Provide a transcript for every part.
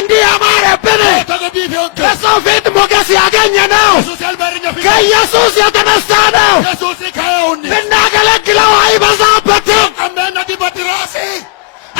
እንዲህ ያማረብን በሰው ፊት ሞገስ ያገኘ ነው ከኢየሱስ የተነሳ ነው። ብናገለግለው አይበዛበትም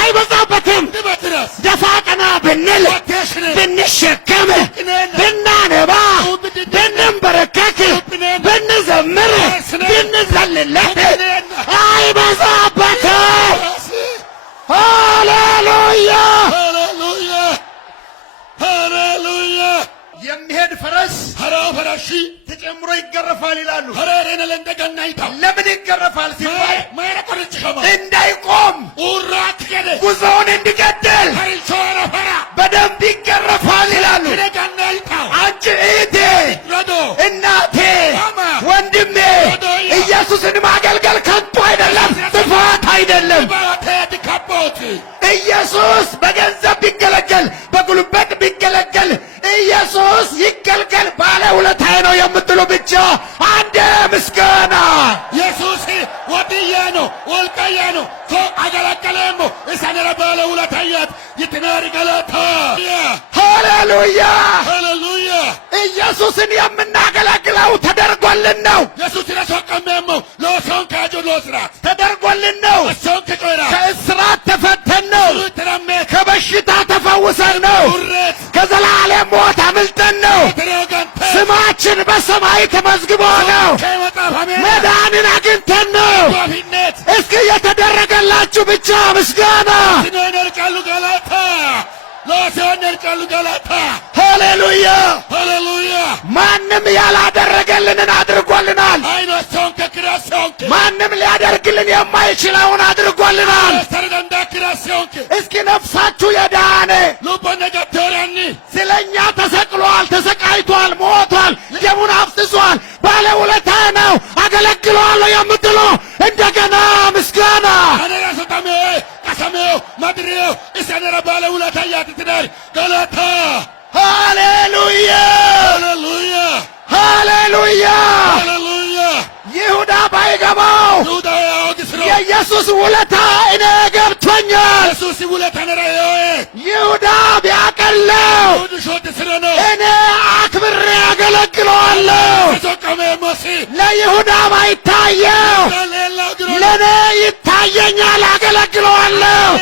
አይበዛበትም። ደፋ ቀና ብንል ብንሸከም ብናነባ ብንንበረከክ ብንዘምር ብንዘልለት አይበዛበትም። ሃሌሉያ ሃሌሉያ። የሚሄድ ፈረስ ፈራሺ ተጨምሮ ይገረፋል ይላሉ። ለምን ይገረፋል ሲባል እንዳይቆም ጉዞውን እንዲቀጥል በደንብ ይገረፋል ይላሉ። አንቺ እህቴ፣ እናቴ፣ ወንድሜ ኢየሱስን ማገልገል ከንቱ አይደለም፣ ጥፋት አይደለም። ኢየሱስ በገንዘብ ቢገለገል በጉልበት ቢገለገል ኢየሱስ ይገልገል ባለ ውለታዬ ነው የምትሉ ብቻ አንድ ምስጋና ኢየሱስ ወዲያ ነው ወልቀያ ነው አገለገለሞ እሰነረ ባለ ውለታያት ይትናር ገለታ ሃሌሉያ ሃሌሉያ። ኢየሱስን የምናገለግለው ተደርጎልን ነው። ኢየሱስ ተሰቀመሞ ለሶን ካጆ ለስራት ተደርጎልን ነው። ከእስራት ተፈተን ነው። ከበሽታ ተፈውሰን ነው። ከዘላለም ሞት አምልጠን ነው። ስማችን በሰማይ ተመዝግቦ ነው። መዳንን አግኝተን ነው። እስኪ የተደረገላችሁ ብቻ ምስጋና ሃሌሉያ ሃሌሉያ። ማንም ያላደረገልንን አድርጎልናል። ማንም ሊያደርግልን የማይችለውን አድርጎልናል። እስኪ ነፍሳችሁ የዳነ ስለኛ ተሰቅሏል፣ ተሰቃይቷል፣ ሞቷል፣ ደሙን አፍስሷል፣ ባለውለታ ነው፣ አገለግለዋለሁ የምትሉ እንደገና ምስጋና ማድሪው እሰነረ ባለውለታ ያትትናር ገለታ ሃሌሉያ ሃሌሉያ ሃሌሉያ ሃሌሉያ። ይሁዳ ባይገባው የኢየሱስ ውለታ እኔ ገብቶኛል። ይሁዳ ቢያቀለው እኔ አክብሬ አገለግለዋለሁ። ለይሁዳ ባይታየው ለእኔ ይታየኛል፣ አገለግለዋለሁ።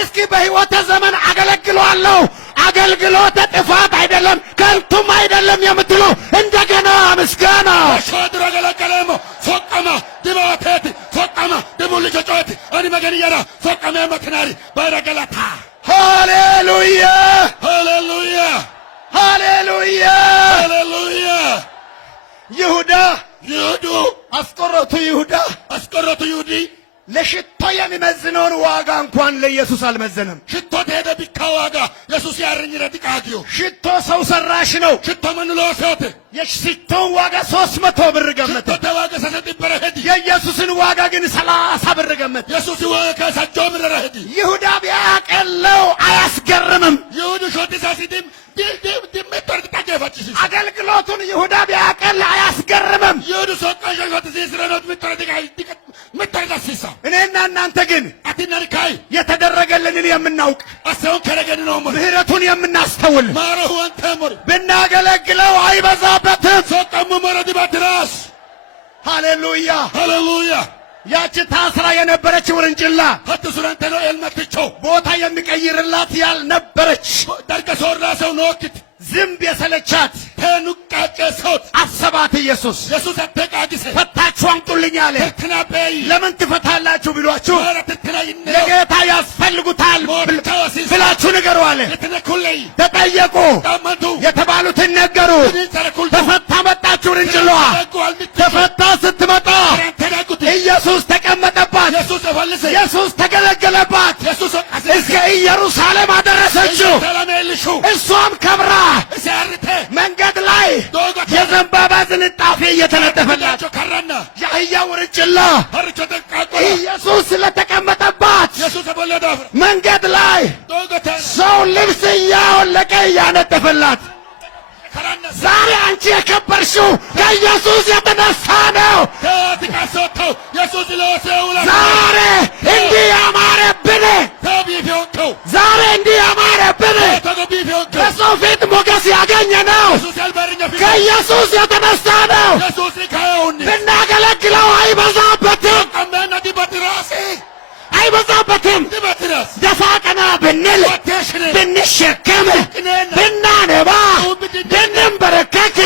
እስኪ በሕይወተ ዘመን አገለግለዋለሁ። አገልግሎት ጥፋት አይደለም ከንቱም አይደለም የምትሉ እንደገና ምስጋና ሃሌሉያ ሃሌሉያ ሃሌሉያ ሃሌሉያ። ይሁዳ አስቆሮቱ ይሁዲ ለሽቶ የሚመዝነውን ዋጋ እንኳን ለኢየሱስ አልመዘነም። ሽቶ ተሄደ ቢካ ዋጋ ኢየሱስ ያርኝ ረድቃጊዮ ሽቶ ሰው ሰራሽ ነው። ሽቶ መንሎሶት የሽቶን ዋጋ 300 ብር ገመተ። ሽቶ ተዋጋ ሰሰጥ በረህዲ የኢየሱስን ዋጋ ግን 30 ብር ገመተ። ኢየሱስ ዋጋ ሰጆ ብር ረህዲ። ይሁዳ ቢያቀለው አያስገርምም። ይሁዳ ሾት ሳሲድም አገልግሎቱን ይሁዳ ቢያቀል አያስገርምም። ይሁዳ ሶቃሽ ሾት ሲስረኖት ምትረዳሲሳ እኔና እናንተ ግን አትነርካይ የተደረገልንን የምናውቅ አሰውን ከረገን ነው ምህረቱን የምናስተውል ማረሁ አንተሞር ብናገለግለው አይበዛበትም። ሶቀሙ መረድ ባድራስ ሃሌሉያ ሃሌሉያ። ያቺ ታስራ የነበረች ውርንጭላ ሀትሱራንተ ነው ኤልመትቾ ቦታ የሚቀይርላት ያልነበረች ደርቀሶራ ሰው ኖክት ዝምብ የሰለቻት ተኑቃቄ ሰውት አሰባት። ኢየሱስ አተቃቂሰ ፈታችሁ አምጡልኝ አለ። ለምን ትፈታላችሁ ቢሏችሁ ለጌታ ያስፈልጉታል ብላችሁ ንገሩ አለ። ተጠየቁ፣ የተባሉትን ነገሩ። ተፈታ መጣችሁ ውርንጭላዋ። ተፈታ ስትመጣ ኢየሱስ ተቀመጠባት። ኢየሱስ ተገለገለባት። እስከ ኢየሩሳሌም አደረሰችው። እሷም ከብራ መንገድ ላይ የዘንባባ ዝንጣፊ እየተነጠፈላት የአህያ ውርንጭላ ኢየሱስ ስለተቀመጠባት መንገድ ላይ ሰው ልብስ እያወለቀ እያነጠፈላት። ዛሬ አንቺ የከበርሽው ከኢየሱስ የተነሳ ነው። ዛሬ እንዲህ ያማረብን ያማረብን ዛሬ እንዲህ ያማረብን በሰው ፊት ሞገስ ያገኘነው ከኢየሱስ የተነሳ ነው። ብናገለግለው አይበዛበትም። ደፋ ቀና ብንል ብንሸከም ብናነባ ብንንበረከክ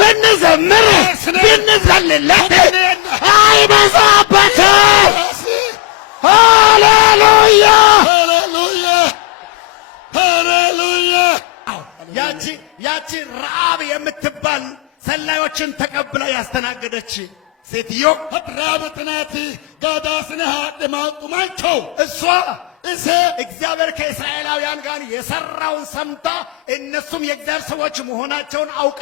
ብንዘምር ብንዘልለት አይበዛበትም። ሃሌሉያ ሃሌሉያ። ያቺ ረዓብ የምትባል ሰላዮችን ተቀብላ ያስተናገደች ሴትዮ ረዓብትናት ጋዳስነሃ ደማቁማቸው እሷ እግዚአብሔር ከእስራኤላውያን ጋር የሰራውን ሰምታ እነሱም የእግዚአብሔር ሰዎች መሆናቸውን አውቃ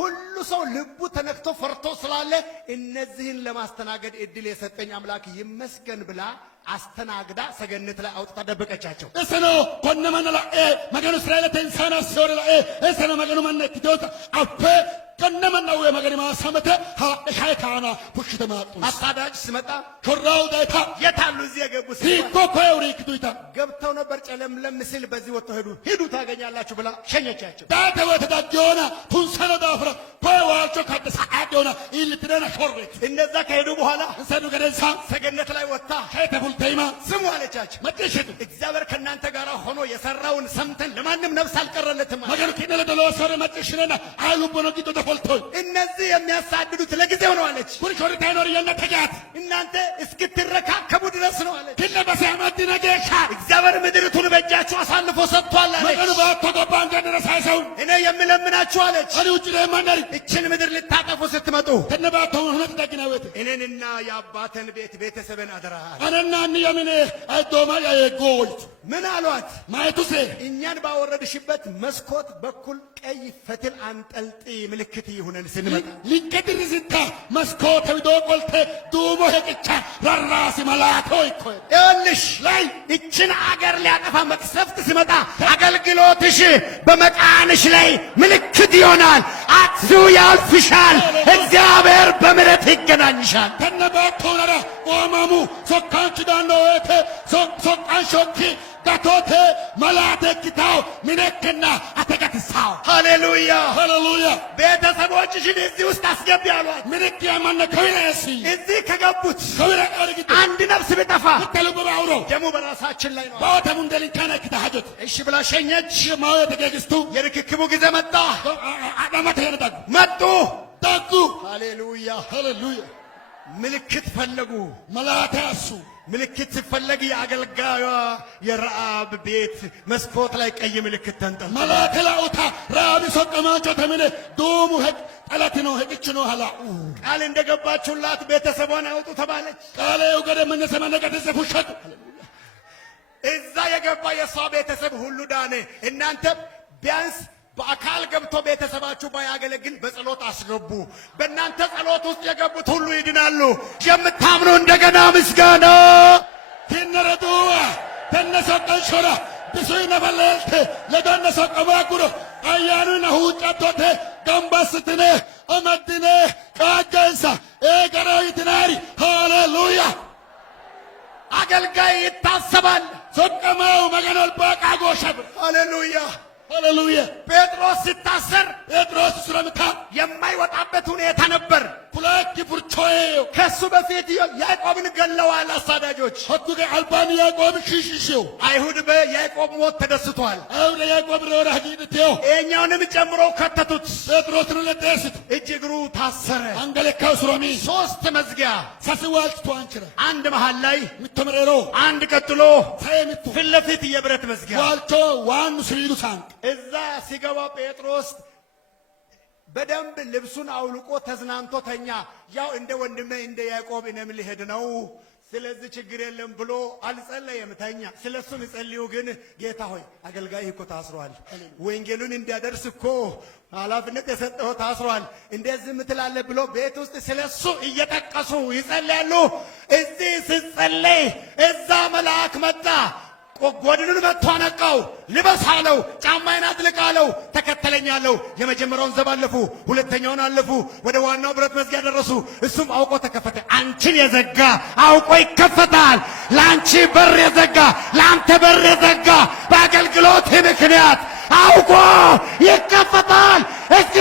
ሁሉ ሰው ልቡ ተነክቶ ፈርቶ ስላለ እነዚህን ለማስተናገድ እድል የሰጠኝ አምላክ ይመስገን ብላ አስተናግዳ ሰገነት ላይ አውጥታ ደበቀቻቸው። እሰኖ ኮነመነ ለኤ መገኑ እስራኤል ተንሳና ሲወር ለኤ እሰኖ መገኑ መነክቶት አፈ ከነመናው የመገኑ ማሰመተ ሻይ ካና ፑሽተ ማጡ አሳዳጅ ሲመጣ ሾራው ዳይታ የታሉ እዚህ የገቡ ሲኮኮ ይውሪክቱይታ ገብተው ነበር። ጨለምለም ሲል በዚህ ወጥቶ ሂዱ ታገኛላችሁ ብላ ሸኘቻቸው። ዳተወተ ዳጆና ቱንሰነ ዳፍራ ቆዋቾ ካደሳ አዶና ኢልትረና ሾሬት እነዛ ከሄዱ በኋላ እንሰዱ ገደሳ ሰገነት ላይ ወጣ ቡልተይማ ስሙ አለቻቸው። መጥሸቱ እግዚአብሔር ከናንተ ጋር ሆኖ የሰራውን ሰምተን ለማንም ነፍስ አልቀረለትም። መገኑ ከነለ ደሎሰረ መጥሽነና አሉ ቦኖጊቶ ተፈልቶይ እነዚህ የሚያሳድዱት ለጊዜው ነው አለች። ኩርኮር ታይኖር የነተጋት እናንተ እስክትረካከቡ ድረስ ነው አለች። ከነ በሰማት ነገሻ እግዚአብሔር ምድርቱን በእጃችሁ አሳልፎ ሰጥቷል አለች። መገኑ ባተቆባን ገደረሳ ሰው እኔ የምለምናችሁ አለች አሊ ውጭ ለማንደሪ እችን ምድር ልታጠፉ ስትመጡ ከነ ባተው ሁለት ደግናወት እኔንና የአባተን ቤተሰብን አደራሃል አነና ንየምን አዶማ ያየጎይት ምን አሏት? ማይቱሴ እኛን ባወረድሽበት መስኮት በኩል ቀይ ፈትል አንጠልጥ ምልክት ይሁነን ስንመጣ ሊከድር ዝታ መስኮት ቢዶ ቆልተ ዱሞ ሄቅቻ ራራሲ መላቶ ይኮይ ይኸውልሽ ላይ እችን አገር ሊያጠፋ መቅሰፍት ሲመጣ አገልግሎትሽ በመቃንሽ ላይ ምልክት ይሆናል። አትዙ ያልፍሻል። እግዚአብሔር በምሕረት ይገናኝሻል። ከነባቶ ነራ ወማሙ ሶካንች ዳኖዌተ ሶቃን ሾኪ ጋቶቴ መላተ ኪታው ሚነከና አተጋትሳው ሃሌሉያ ሃሌሉያ። ቤተሰቦችሽን እዚህ ውስጥ አስገቢ አሏት። ምንክ ያማነ ከዊራሲ እዚህ ከገቡት ከዊራ አርግት አንድ ነፍስ ቢጠፋ ተለበ ባውሮ ደሙ በራሳችን ላይ ነው። ባተሙ እንደሊካና ክታሐጀት እሺ ብላ ሸኘች። ማው ተገግስቱ የርክክቡ ጊዜ መጣ። አዳማተ ያነጣቁ መጡ ዳቁ ሃሌሉያ ሃሌሉያ። ምልክት ፈለጉ። መላታሱ ምልክት ሲፈለግ የአገልጋዩ የረዓብ ቤት መስኮት ላይ ቀይ ምልክት ተንጠልጥሏል። መላከላውታ ረዓብ ሰቀማቾ ተመለ ዶሙ ሄቅ ጠላት ነው ሄቅች ነው ሐላኡ ቃል እንደገባችሁላት ቤተሰቧን አውጡ ተባለች። ቃሌ ወገደ መነሰማነቀ ተዘፉሸቱ እዛ የገባ የሷ ቤተሰብ ሁሉ ዳነ። እናንተ ቢያንስ በአካል ገብቶ ቤተሰባችሁ ባያገለግል በጸሎት አስገቡ። በእናንተ ጸሎት ውስጥ የገቡት ሁሉ ይድናሉ። የምታምኑ እንደገና ምስጋና ትነረዱዋ ተነሰቀን ሾራ ብሱይ ነበለልተ ለዶነ ሰቀባኩሮ አያኑ ነሁጫቶተ ገምባስትነ አመድነ ቃጀንሳ ኤገራዊትናሪ ሃሌሉያ። አገልጋይ ይታሰባል። ሶቀማው መገኖል ባቃጎሸብ ሃሌሉያ ሃሌሉያ። ጴጥሮስ ሲታሰር ጴጥሮስ ስለምታ የማይወጣበት ሁኔታ ነበር። ፑላኪ ፑርቾዬ ከሱ በፊት ያዕቆብን ገለዋል አሳዳጆች። ሀኩገ አልባን ያዕቆብ ሽሽሽው አይሁድ በያዕቆብ ሞት ተደስቷል። አውደ ያዕቆብ ረራ ሂድቴው እኛውንም ጨምሮ ከተቱት። ጴጥሮስን ለደስት እጅ እግሩ ታሰረ። አንገለካው ስሮሚ 3 መዝጊያ ሳስዋልት ተዋንችረ አንድ መሃል ላይ ምተመረሮ አንድ ቀጥሎ ሳይምቱ ፊት ለፊት የብረት መዝጊያ ዋልቶ ዋኑ ስሪሉ ሳንቅ እዛ ሲገባ ጴጥሮስ በደንብ ልብሱን አውልቆ ተዝናንቶ ተኛ። ያው እንደ ወንድሜ እንደ ያዕቆብ እኔም ልሄድ ነው፣ ስለዚህ ችግር የለም ብሎ አልጸለየም፣ ተኛ። ስለሱ ይጸልዩ ግን ጌታ ሆይ አገልጋይ እኮ ታስሯል፣ ወንጌሉን እንዲያደርስ እኮ ኃላፊነት የሰጠው ታስሯል፣ እንደዚህ ምትላለ ብሎ ቤት ውስጥ ስለሱ እየጠቀሱ ይጸልያሉ። እዚህ ሲጸለይ እዛ መልአክ መጣ። ጎድኑን መጥቶ አነቃው። ልበስ አለው። ጫማዬን አጥልቅ አለው። ተከተለኝ አለው። የመጀመሪያውን ዘብ አለፉ፣ ሁለተኛውን አለፉ፣ ወደ ዋናው ብረት መዝጊያ ደረሱ። እሱም አውቆ ተከፈተ። አንቺን የዘጋ አውቆ ይከፈታል። ለአንቺ በር የዘጋ ለአንተ በር የዘጋ በአገልግሎት ምክንያት አውቆ ይከፈታል። እስቲ